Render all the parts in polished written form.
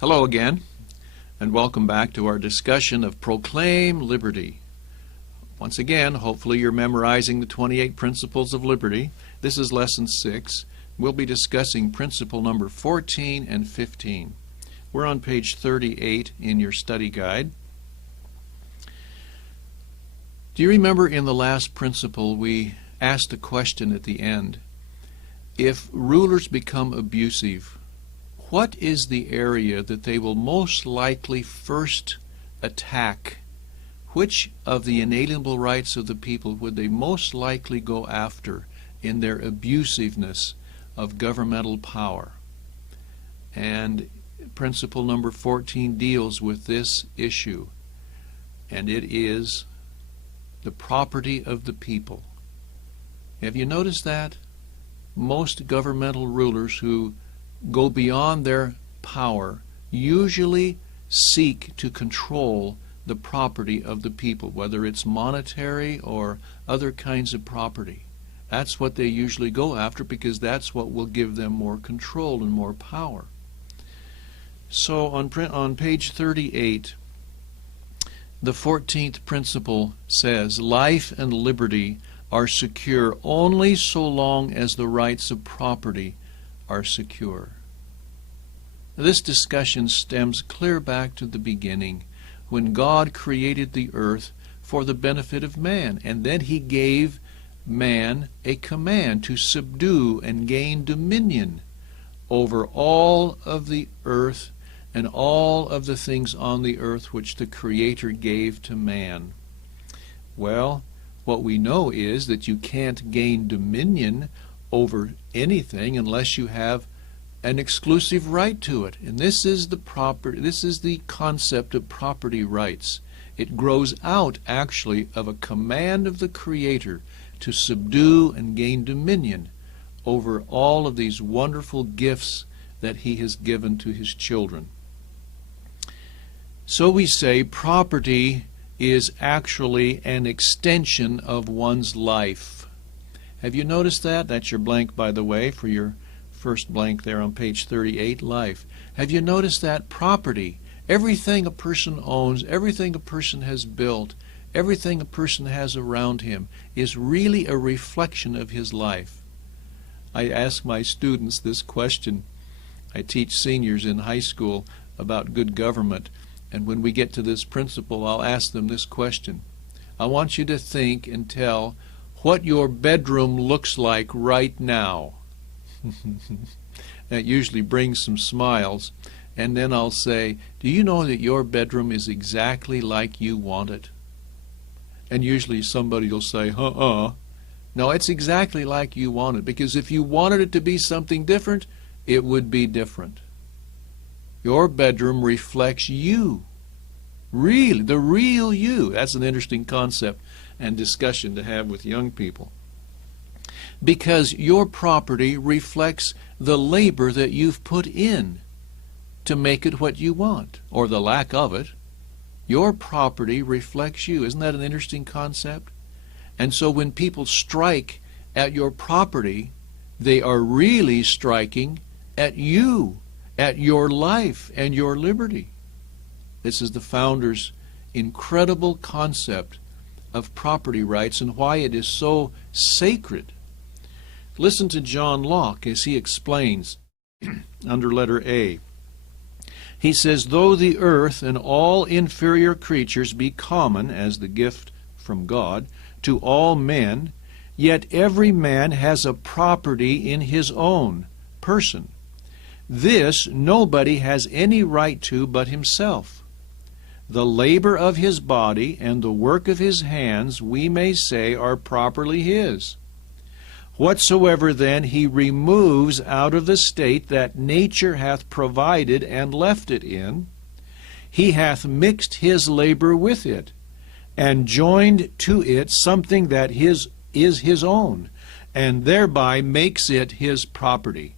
Hello again, and welcome back to our discussion of Proclaim Liberty. Once again, hopefully you're memorizing the 28 Principles of Liberty. This is Lesson 6. We'll be discussing principle number 14 and 15. We're on page 38 in your study guide. Do you remember in the last principle we asked a question at the end? If rulers become abusive, what is the area that they will most likely first attack? Which of the inalienable rights of the people would they most likely go after in their abusiveness of governmental power? And principle number 14 deals with this issue, and it is the property of the people. Have you noticed that? Most governmental rulers who go beyond their power usually seek to control the property of the people, whether it's monetary or other kinds of property. That's what they usually go after because that's what will give them more control and more power. So on page 38, the 14th principle says, life and liberty are secure only so long as the rights of property are secure. This discussion stems clear back to the beginning, when God created the earth for the benefit of man, and then He gave man a command to subdue and gain dominion over all of the earth and all of the things on the earth which the Creator gave to man. Well, what we know is that you can't gain dominion over anything unless you have an exclusive right to it. And this is the concept of property rights. It grows out actually of a command of the Creator to subdue and gain dominion over all of these wonderful gifts that He has given to His children. So we say property is actually an extension of one's life. Have you noticed that? That's your blank, by the way, for your first blank there on page 38, life. Have you noticed that property, everything a person owns, everything a person has built, everything a person has around him is really a reflection of his life? I ask my students this question. I teach seniors in high school about good government, and when we get to this principle, I'll ask them this question. I want you to think and tell what your bedroom looks like right now. That usually brings some smiles. And then I'll say, do you know that your bedroom is exactly like you want it? And usually somebody will say, No, it's exactly like you want it, because if you wanted it to be something different, it would be different. Your bedroom reflects you. Really, the real you. That's an interesting concept and discussion to have with young people. Because your property reflects the labor that you've put in to make it what you want, or the lack of it. Your property reflects you. Isn't that an interesting concept? And so when people strike at your property, they are really striking at you, at your life and your liberty. This is the founder's incredible concept of property rights and why it is so sacred. Listen to John Locke as he explains under letter A. He says, though the earth and all inferior creatures be common as the gift from God to all men, yet every man has a property in his own person. This nobody has any right to but himself. The labor of his body and the work of his hands, we may say, are properly his. Whatsoever then he removes out of the state that nature hath provided and left it in, he hath mixed his labor with it, and joined to it something that is his own, and thereby makes it his property.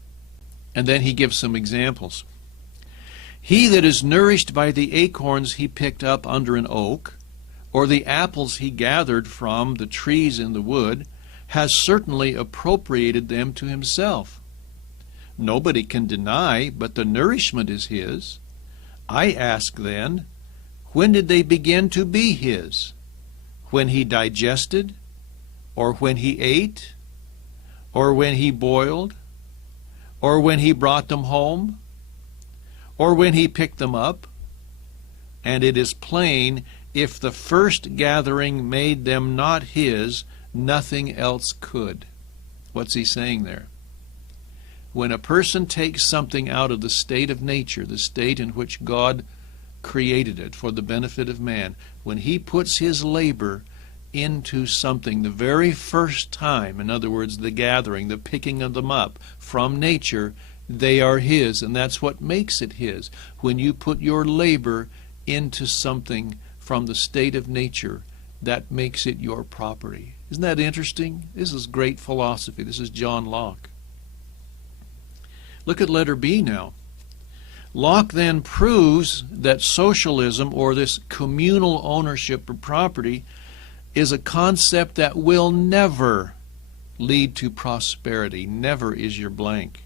And then he gives some examples. He that is nourished by the acorns he picked up under an oak, or the apples he gathered from the trees in the wood, has certainly appropriated them to himself. Nobody can deny but the nourishment is his. I ask then, when did they begin to be his? When he digested? Or when he ate? Or when he boiled? Or when he brought them home? Or when he picked them up? And it is plain, if the first gathering made them not his, nothing else could. What's he saying there? When a person takes something out of the state of nature, the state in which God created it for the benefit of man, when he puts his labor into something the very first time, in other words, the gathering, the picking of them up from nature, they are his, and that's what makes it his. When you put your labor into something from the state of nature, that makes it your property. Isn't that interesting? This is great philosophy. This is John Locke. Look at letter B now. Locke then proves that socialism, or this communal ownership of property, is a concept that will never lead to prosperity. Never is your blank.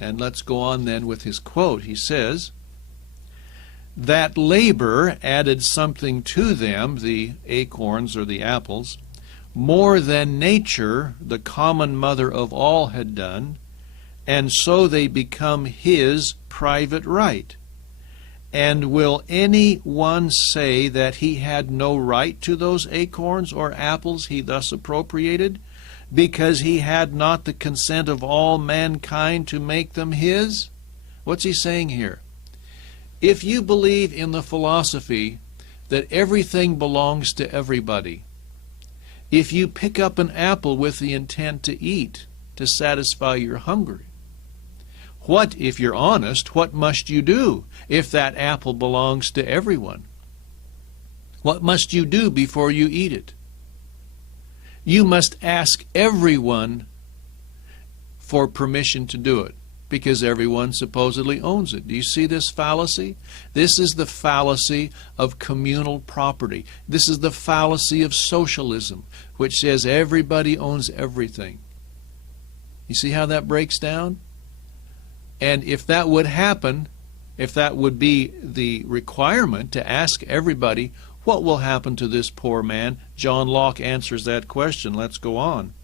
And let's go on then with his quote. He says, that labor added something to them, the acorns or the apples, more than nature, the common mother of all, had done, and so they become his private right. And will any one say that he had no right to those acorns or apples he thus appropriated, because he had not the consent of all mankind to make them his? What's he saying here? If you believe in the philosophy that everything belongs to everybody, if you pick up an apple with the intent to eat, to satisfy your hunger, what, if you're honest, what must you do if that apple belongs to everyone? What must you do before you eat it? You must ask everyone for permission to do it, because everyone supposedly owns it. Do you see this fallacy? This is the fallacy of communal property. This is the fallacy of socialism, which says everybody owns everything. You see how that breaks down? And if that would happen, if that would be the requirement to ask everybody, what will happen to this poor man? John Locke answers that question. Let's go on.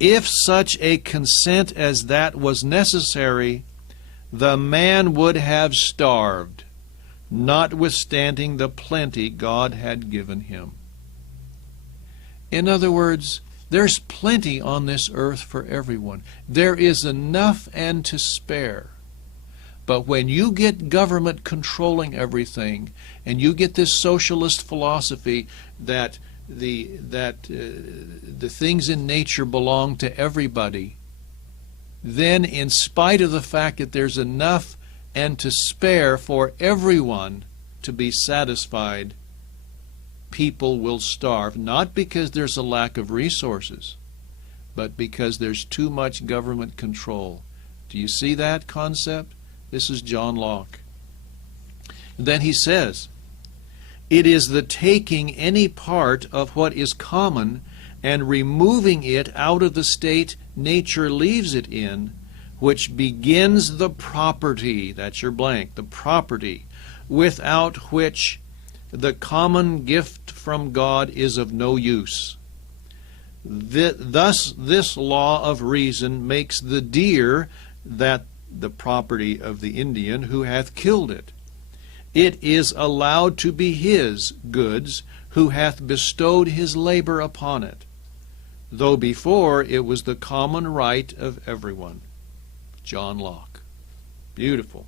If such a consent as that was necessary, the man would have starved, notwithstanding the plenty God had given him. In other words, there's plenty on this earth for everyone. There is enough and to spare. But when you get government controlling everything, and you get this socialist philosophy that the things in nature belong to everybody, then in spite of the fact that there's enough and to spare for everyone to be satisfied, people will starve, not because there's a lack of resources, but because there's too much government control. Do you see that concept? This is John Locke. Then he says, it is the taking any part of what is common and removing it out of the state nature leaves it in, which begins the property, that's your blank, the property, without which the common gift from God is of no use. Thus this law of reason makes the deer that the property of the Indian who hath killed it. It is allowed to be his goods who hath bestowed his labor upon it, though before it was the common right of everyone. John Locke. Beautiful.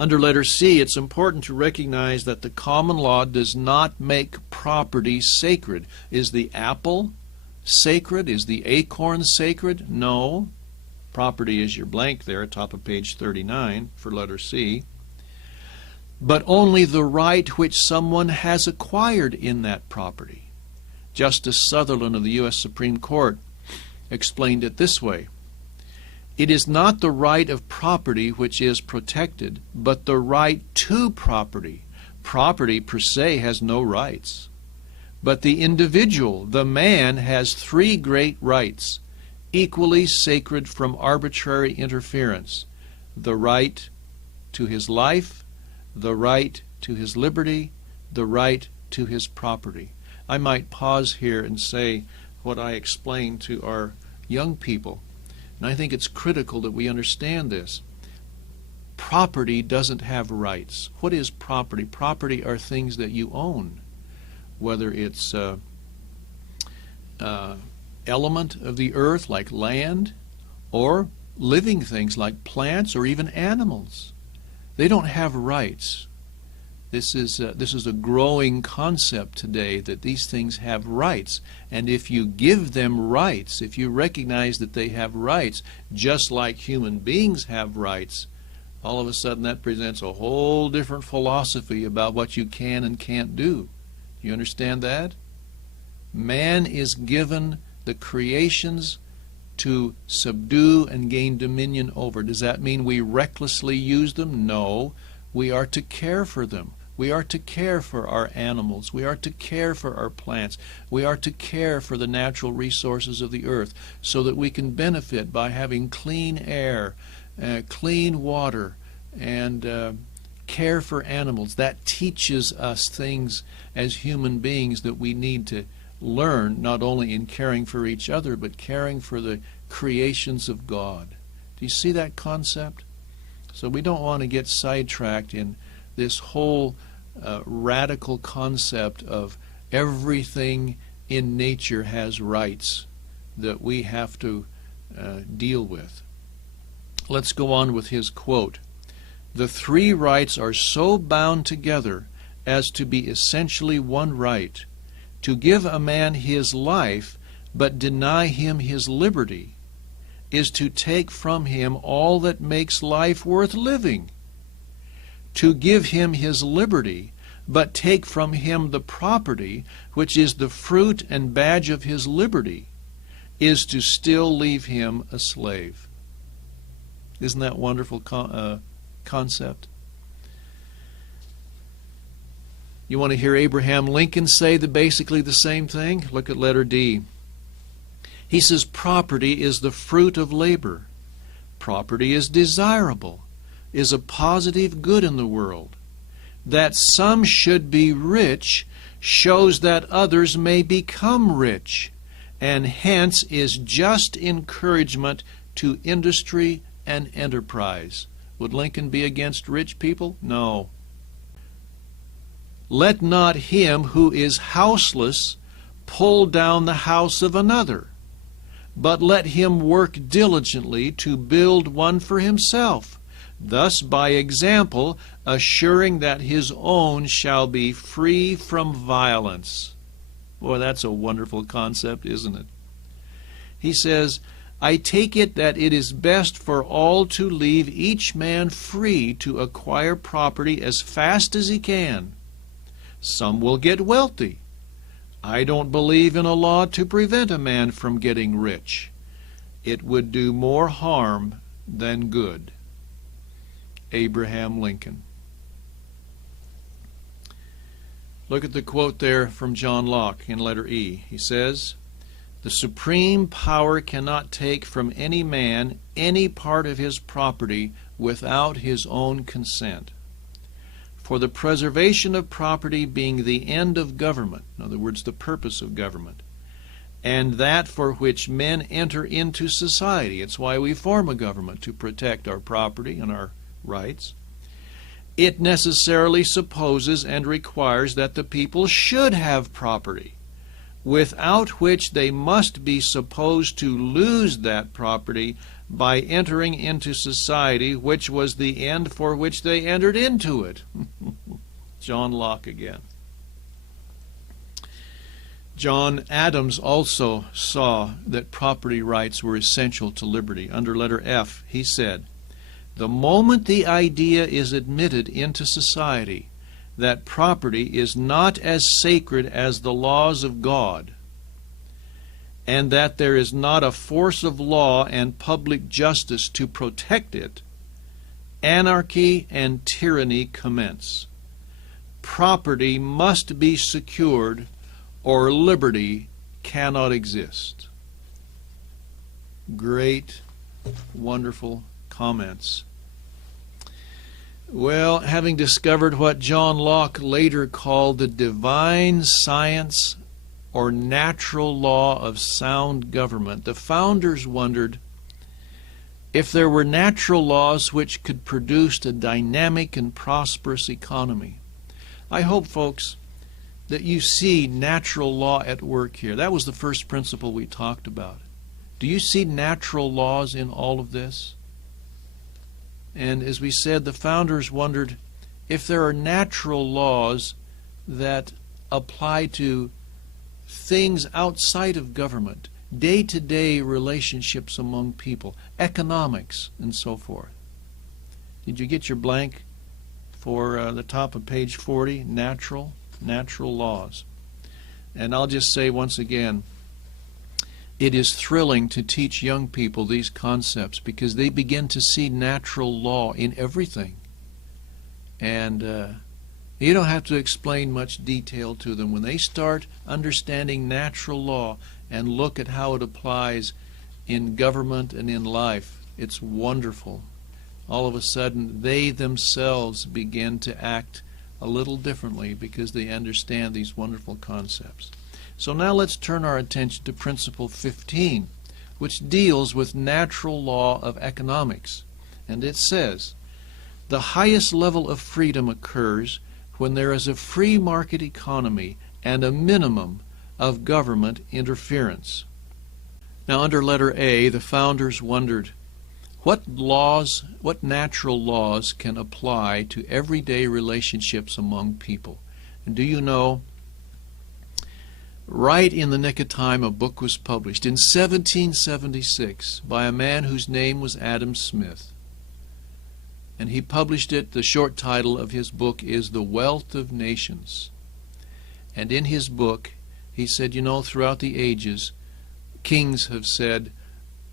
Under letter C, it's important to recognize that the common law does not make property sacred. Is the apple sacred? Is the acorn sacred? No. Property is your blank there at top of page 39 for letter C. But only the right which someone has acquired in that property. Justice Sutherland of the U.S. Supreme Court explained it this way. It is not the right of property which is protected, but the right to property. Property per se has no rights. But the individual, the man, has three great rights. equally sacred from arbitrary interference: the right to his life, the right to his liberty, the right to his property. I might pause here and say what I explain to our young people, and I think it's critical that we understand this. Property doesn't have rights. What is property? Property are things that you own, whether it's element of the earth like land, or living things like plants or even animals. They don't have rights. This is a growing concept today, that these things have rights. And if you give them rights, if you recognize that they have rights, just like human beings have rights, all of a sudden that presents a whole different philosophy about what you can and can't do. You understand that? Man is given the creations to subdue and gain dominion over. Does that mean we recklessly use them? No. We are to care for them. We are to care for our animals. We are to care for our plants. We are to care for the natural resources of the earth so that we can benefit by having clean air, clean water, and care for animals. That teaches us things as human beings that we need to learn, not only in caring for each other, but caring for the creations of God. Do you see that concept? So we don't want to get sidetracked in this whole radical concept of everything in nature has rights that we have to deal with. Let's go on with his quote. The three rights are so bound together as to be essentially one right. To give a man his life but deny him his liberty is to take from him all that makes life worth living. To give him his liberty but take from him the property which is the fruit and badge of his liberty is to still leave him a slave. Isn't that wonderful concept? You want to hear Abraham Lincoln say basically the same thing? Look at letter D. He says property is the fruit of labor. Property is desirable, is a positive good in the world. That some should be rich shows that others may become rich, and hence is just encouragement to industry and enterprise. Would Lincoln be against rich people? No. Let not him who is houseless pull down the house of another, but let him work diligently to build one for himself, thus by example assuring that his own shall be free from violence. Boy, that's a wonderful concept, isn't it? He says, I take it that it is best for all to leave each man free to acquire property as fast as he can. Some will get wealthy. I don't believe in a law to prevent a man from getting rich. It would do more harm than good. Abraham Lincoln. Look at the quote there from John Locke in letter E. He says, the supreme power cannot take from any man any part of his property without his own consent. For the preservation of property being the end of government, in other words, the purpose of government, and that for which men enter into society, it's why we form a government, to protect our property and our rights, it necessarily supposes and requires that the people should have property, without which they must be supposed to lose that property by entering into society, which was the end for which they entered into it. John Locke again. John Adams also saw that property rights were essential to liberty. Under letter F, he said, the moment the idea is admitted into society that property is not as sacred as the laws of God, and that there is not a force of law and public justice to protect it, anarchy and tyranny commence. Property must be secured, or liberty cannot exist. great, wonderful comments. Well, having discovered what John Locke later called the divine science or natural law of sound government, the founders wondered if there were natural laws which could produce a dynamic and prosperous economy. I hope, folks, that you see natural law at work here. That was the first principle we talked about. Do you see natural laws in all of this? And as we said, the founders wondered if there are natural laws that apply to things outside of government, day-to-day relationships among people, economics, and so forth. Did you get your blank for the top of page 40? Natural laws. And I'll just say once again, it is thrilling to teach young people these concepts because they begin to see natural law in everything. And you don't have to explain much detail to them. When they start understanding natural law and look at how it applies in government and in life, it's wonderful. All of a sudden, they themselves begin to act a little differently because they understand these wonderful concepts. So now let's turn our attention to Principle 15, which deals with natural law of economics. And it says, the highest level of freedom occurs when there is a free market economy and a minimum of government interference. Now under letter A, the founders wondered, what natural laws can apply to everyday relationships among people? And do you know, right in the nick of time, a book was published in 1776 by a man whose name was Adam Smith. And he published it. The short title of his book is The Wealth of Nations. And in his book, he said, you know, throughout the ages, kings have said,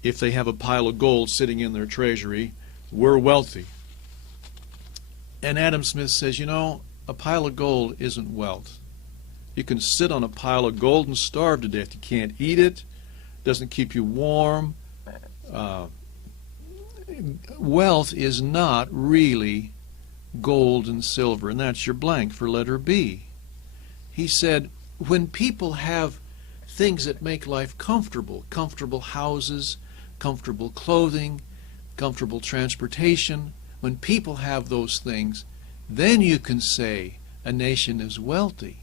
if they have a pile of gold sitting in their treasury, we're wealthy. And Adam Smith says, you know, a pile of gold isn't wealth. You can sit on a pile of gold and starve to death. You can't eat it. It doesn't keep you warm. Wealth is not really gold and silver, and that's your blank for letter B. He said, when people have things that make life comfortable, comfortable houses, comfortable clothing, comfortable transportation, when people have those things, then you can say a nation is wealthy,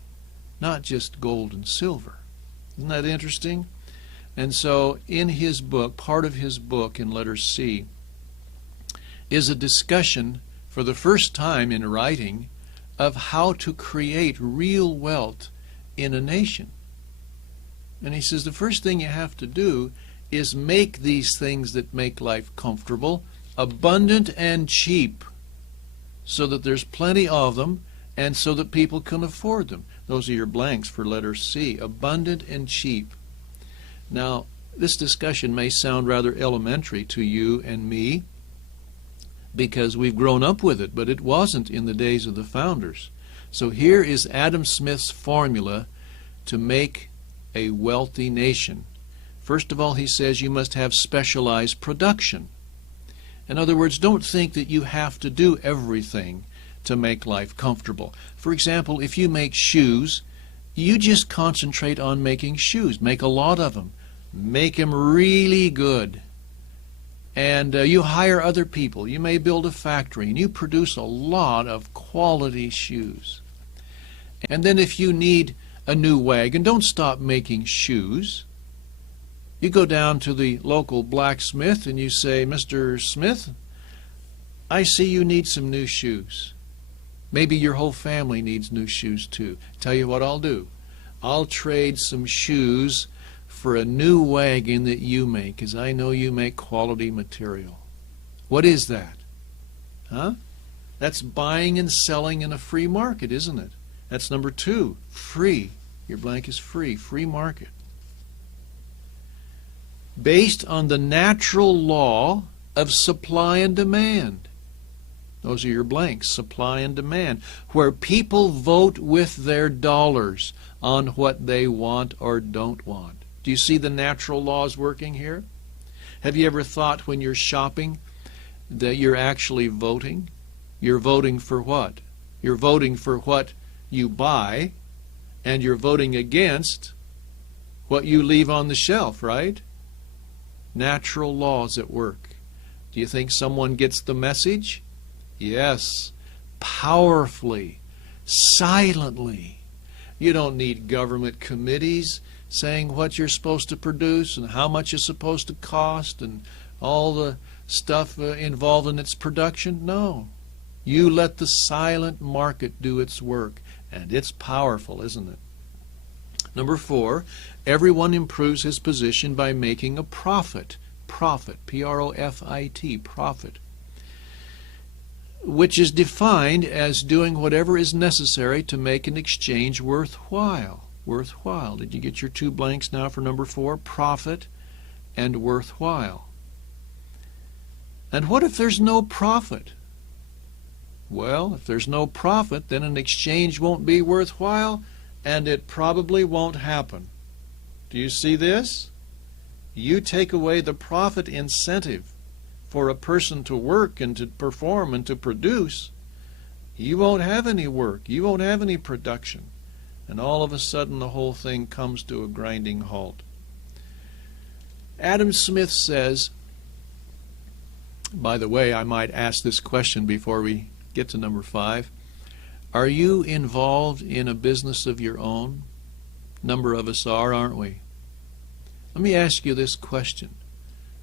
not just gold and silver. Isn't that interesting? And so in his book, part of his book in letter C, is a discussion for the first time in writing of how to create real wealth in a nation. And he says the first thing you have to do is make these things that make life comfortable abundant and cheap so that there's plenty of them and so that people can afford them. Those are your blanks for letter C, abundant and cheap. Now, this discussion may sound rather elementary to you and me because we've grown up with it, but it wasn't in the days of the founders. So here is Adam Smith's formula to make a wealthy nation. First of all, he says you must have specialized production. In other words, don't think that you have to do everything to make life comfortable. For example, if you make shoes, you just concentrate on making shoes. Make a lot of them. Make them really good. And you hire other people. You may build a factory, and you produce a lot of quality shoes. And then if you need a new wagon, don't stop making shoes. You go down to the local blacksmith and you say, Mr. Smith, I see you need some new shoes. Maybe your whole family needs new shoes too. Tell you what I'll do. I'll trade some shoes for a new wagon that you make, because I know you make quality material. What is that? Huh? That's buying and selling in a free market, isn't it? That's number 2, free. Your blank is free, free market. Based on the natural law of supply and demand. Those are your blanks, supply and demand, where people vote with their dollars on what they want or don't want. Do you see the natural laws working here? Have you ever thought when you're shopping that you're actually voting? You're voting for what? You're voting for what you buy, and you're voting against what you leave on the shelf, right? Natural laws at work. Do you think someone gets the message? Yes, powerfully, silently. You don't need government committees saying what you're supposed to produce and how much it's supposed to cost and all the stuff involved in its production. No. You let the silent market do its work, and it's powerful, isn't it? Number 4, everyone improves his position by making a profit. Profit, P-R-O-F-I-T, profit, which is defined as doing whatever is necessary to make an exchange worthwhile. Worthwhile. Did you get your 2 blanks now for number 4? Profit and worthwhile. And what if there's no profit? Well, if there's no profit, then an exchange won't be worthwhile, and it probably won't happen. Do you see this? You take away the profit incentive for a person to work and to perform and to produce, you won't have any work, you won't have any production, and all of a sudden the whole thing comes to a grinding halt. Adam Smith says, by the way, I might ask this question before we get to number 5. Are you involved in a business of your own? A number of us are, aren't we? Let me ask you this question,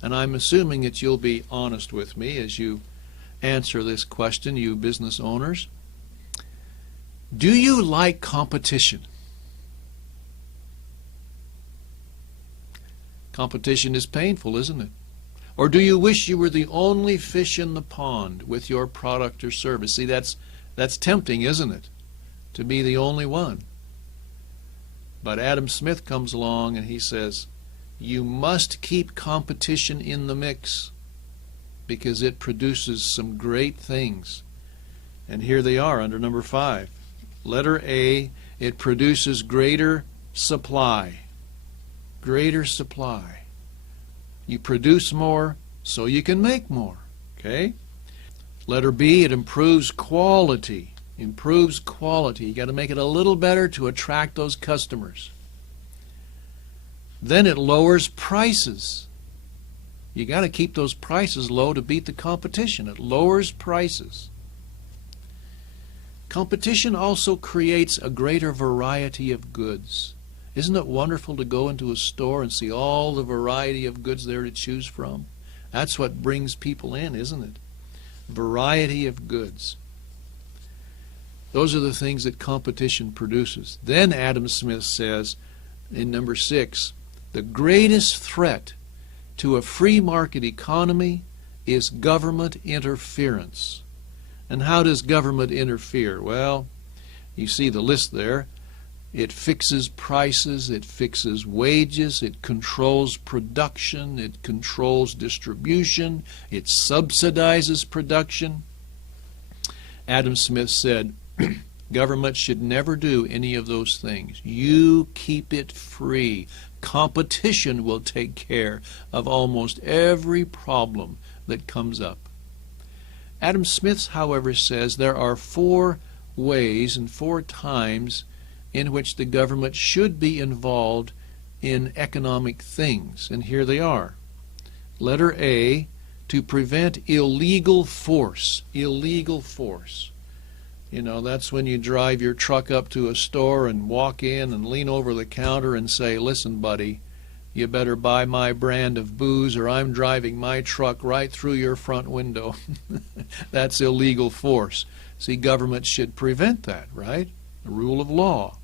and I'm assuming that you'll be honest with me as you answer this question, you business owners. Do you like competition? Competition is painful, isn't it? Or do you wish you were the only fish in the pond with your product or service? See, that's tempting, isn't it? To be the only one. But Adam Smith comes along and he says, you must keep competition in the mix because it produces some great things. And here they are under number 5. Letter A, it produces greater supply. Greater supply. You produce more so you can make more. Okay? Letter B, it improves quality. Improves quality. You got to make it a little better to attract those customers. Then it lowers prices. You got to keep those prices low to beat the competition. It lowers prices. Competition also creates a greater variety of goods. Isn't it wonderful to go into a store and see all the variety of goods there to choose from? That's what brings people in, isn't it? Variety of goods. Those are the things that competition produces. Then Adam Smith says in number 6, the greatest threat to a free market economy is government interference. And how does government interfere? Well, you see the list there. It fixes prices, it fixes wages, it controls production, it controls distribution, it subsidizes production. Adam Smith said, government should never do any of those things. You keep it free. Competition will take care of almost every problem that comes up. Adam Smith, however, says there are 4 ways and 4 times in which the government should be involved in economic things. And here they are. Letter A, to prevent illegal force. Illegal force. You know, that's when you drive your truck up to a store and walk in and lean over the counter and say, listen, buddy, you better buy my brand of booze or I'm driving my truck right through your front window. That's illegal force. See, government should prevent that, right? The rule of law.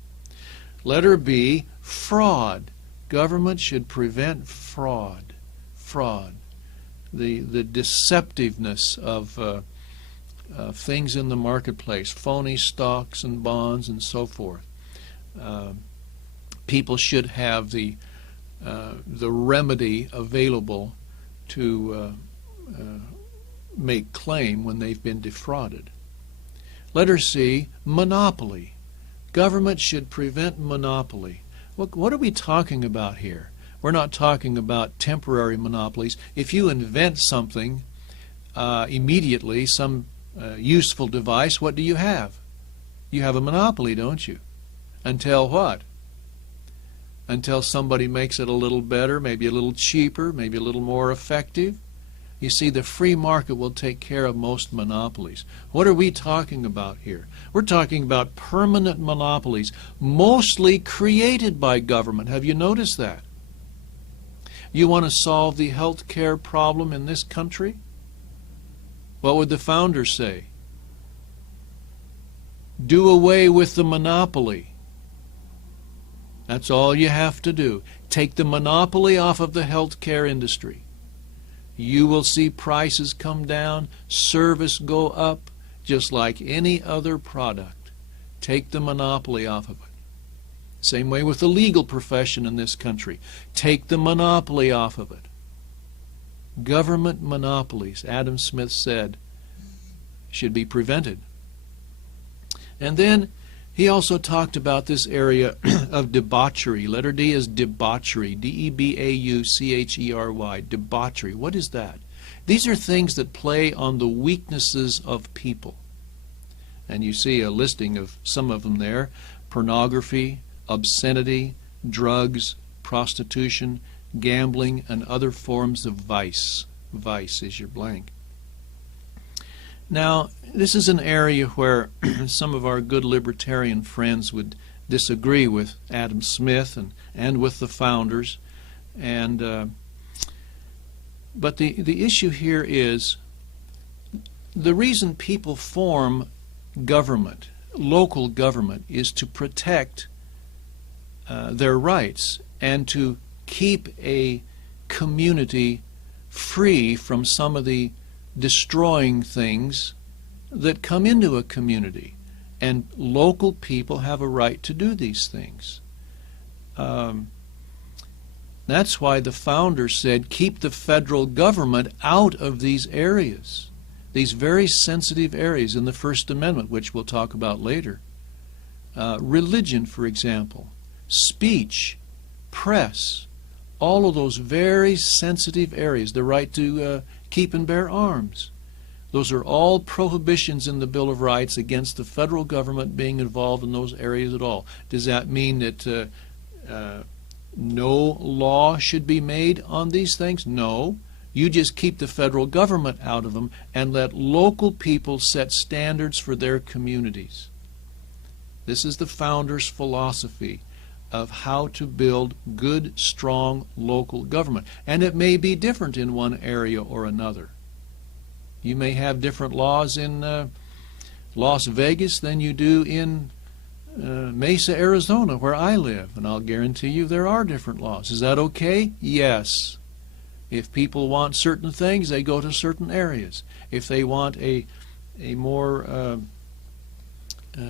Letter B, fraud. Government should prevent fraud. Fraud. The deceptiveness of things in the marketplace, phony stocks and bonds and so forth. People should have the remedy available to make claim when they've been defrauded. Letter C, monopoly. Government should prevent monopoly. What are we talking about here? We're not talking about temporary monopolies. If you invent something immediately, some useful device, what do you have? You have a monopoly, don't you? Until what? Until somebody makes it a little better, maybe a little cheaper, maybe a little more effective. You see, the free market will take care of most monopolies. What are we talking about here? We're talking about permanent monopolies, mostly created by government. Have you noticed that? You want to solve the health care problem in this country? What would the founders say? Do away with the monopoly. That's all you have to do. Take the monopoly off of the health care industry. You will see prices come down, service go up, just like any other product. Take the monopoly off of it. Same way with the legal profession in this country. Take the monopoly off of it. Government monopolies, Adam Smith said, should be prevented. And then he also talked about this area of debauchery. Letter D is debauchery. D-E-B-A-U-C-H-E-R-Y. Debauchery. What is that? These are things that play on the weaknesses of people. And you see a listing of some of them there. Pornography, obscenity, drugs, prostitution, gambling, and other forms of vice. Vice is your blank. Now, this is an area where some of our good libertarian friends would disagree with Adam Smith and with the founders. But the issue here is the reason people form government, local government, is to protect their rights and to keep a community free from some of the destroying things that come into a community. And local people have a right to do these things. That's why the founders said keep the federal government out of these areas, these very sensitive areas in the First Amendment, which we'll talk about later. Religion, for example, speech, press, all of those very sensitive areas, the right to keep and bear arms. Those are all prohibitions in the Bill of Rights against the federal government being involved in those areas at all. Does that mean that no law should be made on these things? No. You just keep the federal government out of them and let local people set standards for their communities. This is the founders' philosophy of how to build good, strong local government. And it may be different in one area or another. You may have different laws in Las Vegas than you do in Mesa, Arizona, where I live. And I'll guarantee you there are different laws. Is that okay? Yes. If people want certain things, they go to certain areas. If they want a more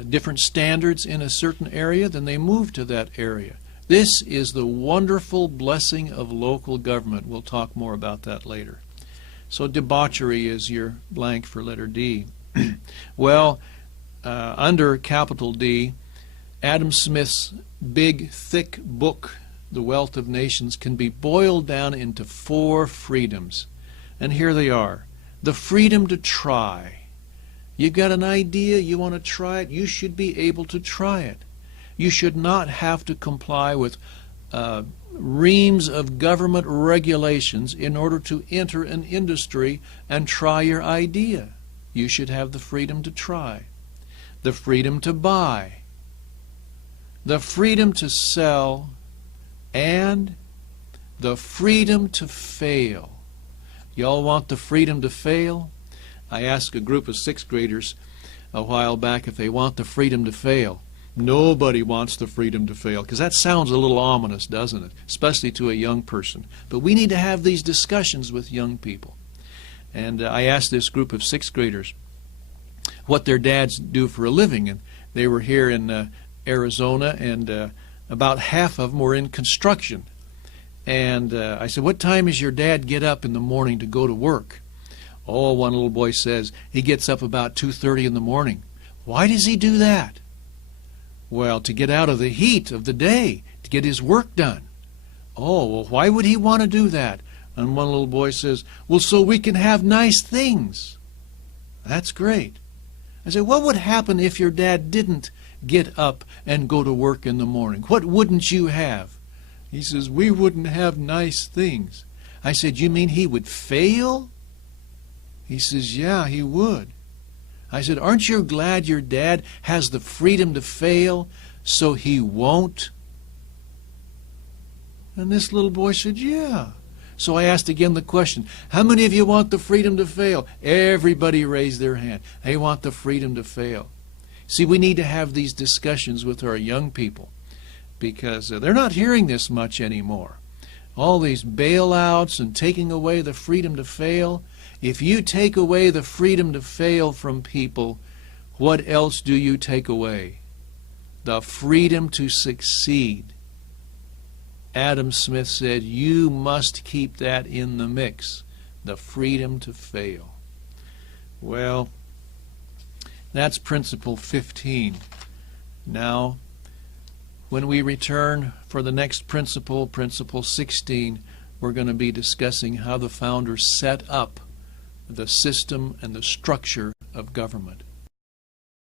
different standards in a certain area, then they move to that area. This is the wonderful blessing of local government. We'll talk more about that later. So debauchery is your blank for letter D. Well, under capital D, Adam Smith's big, thick book, The Wealth of Nations, can be boiled down into 4 freedoms. And here they are. The freedom to try. You've got an idea, you want to try it, you should be able to try it. You should not have to comply with reams of government regulations in order to enter an industry and try your idea. You should have the freedom to try, the freedom to buy, the freedom to sell, and the freedom to fail. Y'all want the freedom to fail? I asked a group of 6th graders a while back if they want the freedom to fail. Nobody wants the freedom to fail, because that sounds a little ominous, doesn't it? Especially to a young person. But we need to have these discussions with young people. And I asked this group of 6th graders what their dads do for a living. And they were here in Arizona, and about half of them were in construction. And I said, what time does your dad get up in the morning to go to work? Oh, one little boy says he gets up about 2:30 in the morning. Why does he do that? Well, to get out of the heat of the day, to get his work done. Oh, well, why would he want to do that? And one little boy says, well, so we can have nice things. That's great. I said, what would happen if your dad didn't get up and go to work in the morning? What wouldn't you have? He says, we wouldn't have nice things. I said, you mean he would fail? He says, yeah, he would. I said, aren't you glad your dad has the freedom to fail so he won't? And this little boy said, yeah. So I asked again the question, how many of you want the freedom to fail? Everybody raised their hand. They want the freedom to fail. See, we need to have these discussions with our young people because they're not hearing this much anymore. All these bailouts and taking away the freedom to fail. If you take away the freedom to fail from people, what else do you take away? The freedom to succeed. Adam Smith said, you must keep that in the mix, the freedom to fail. Well, that's principle 15. Now, when we return for the next principle, principle 16, we're going to be discussing how the founders set up the system and the structure of government.